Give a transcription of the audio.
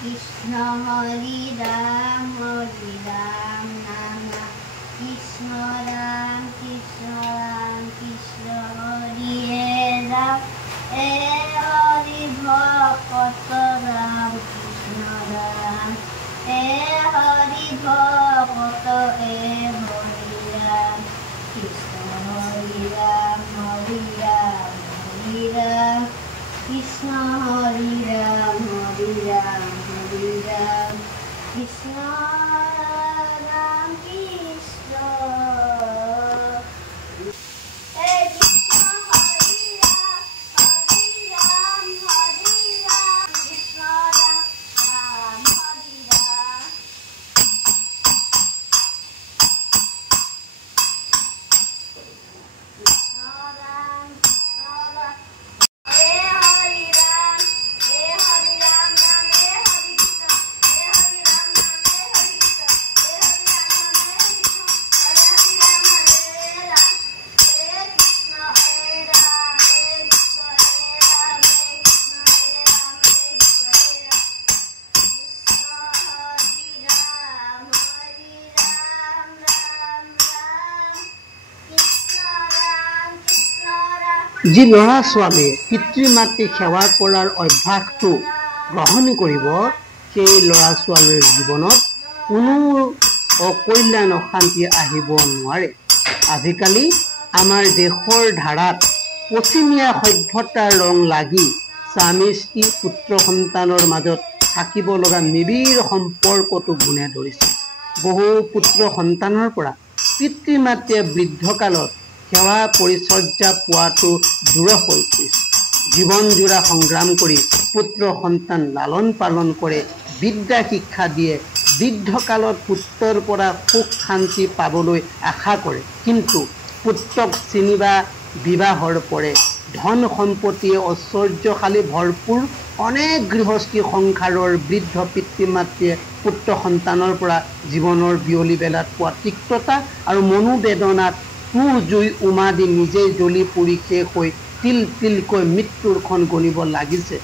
Krishna Hari Ram Nama Krishna Ram Krishna Hari Ram Hari Bhakt Ram Krishna Ram Hari Bhakt Hari Ram Krishna Hari Ram Krishna Hari Ram Krishna Ram Krishna Hey Krishna Hari Ram Krishna Ram Hari Ram Krishna Ram Hey Hari Ram Nam Hey Hari Krishna Hey Hari Ram Nam Hey Hari Krishna Hey Hari Ram Nam Hey Hari Krishna Hey Hari Ram Hey Ram Hey Krishna Hey Ram Hey Krishna Hey Ram Hey Krishna Hey Ram Hey Krishna Hey Ram Krishna Hari Ram Krishna Ram যি ল'ৰা ছোৱালীয়ে পিতৃ মাতৃ সেৱা কৰাৰ অভ্যাসটো গ্ৰহণ কৰিব সেই ল'ৰা ছোৱালীৰ জীৱনত কোনো অকল্যাণ অশান্তি আহিব নোৱাৰে। আজিকালি আমাৰ দেশৰ ধাৰাত পশ্চিমীয়া সভ্যতাৰ ৰং লাগি স্বামী স্ত্ৰী পুত্ৰ সন্তানৰ মাজত থাকিব লগা নিবিড় সম্পৰ্কটো গুণে ধৰিছে। বহু পুত্ৰ সন্তানৰ পৰা পিতৃ মাতৃয়ে বৃদ্ধকালত সেৱা পৰিচৰ্যা পোৱাটো দূৰ হৈ পৰিছে। জীৱনজোৰা সংগ্ৰাম কৰি পুত্ৰ সন্তান লালন পালন কৰে, বিদ্যা শিক্ষা দিয়ে, বৃদ্ধকালত পুত্ৰৰ পৰা সুখ শান্তি পাবলৈ আশা কৰে। কিন্তু পুত্ৰক চিনিবা বিবাহৰ পৰে ধন সম্পত্তিয়ে ঐশ্বৰ্যশালী ভৰপূৰ অনেক গৃহস্থী সংসাৰৰ বৃদ্ধ পিতৃ মাতৃয়ে পুত্ৰ সন্তানৰ পৰা জীৱনৰ বিয়লি বেলাত পোৱা তিক্ততা আৰু মনোবেদনাত তুহ জুই উমা দি নিজেই জ্বলি পুৰি শেষ হৈ তিল তিলকৈ মৃত্যুৰ খন গণিব লাগিছে।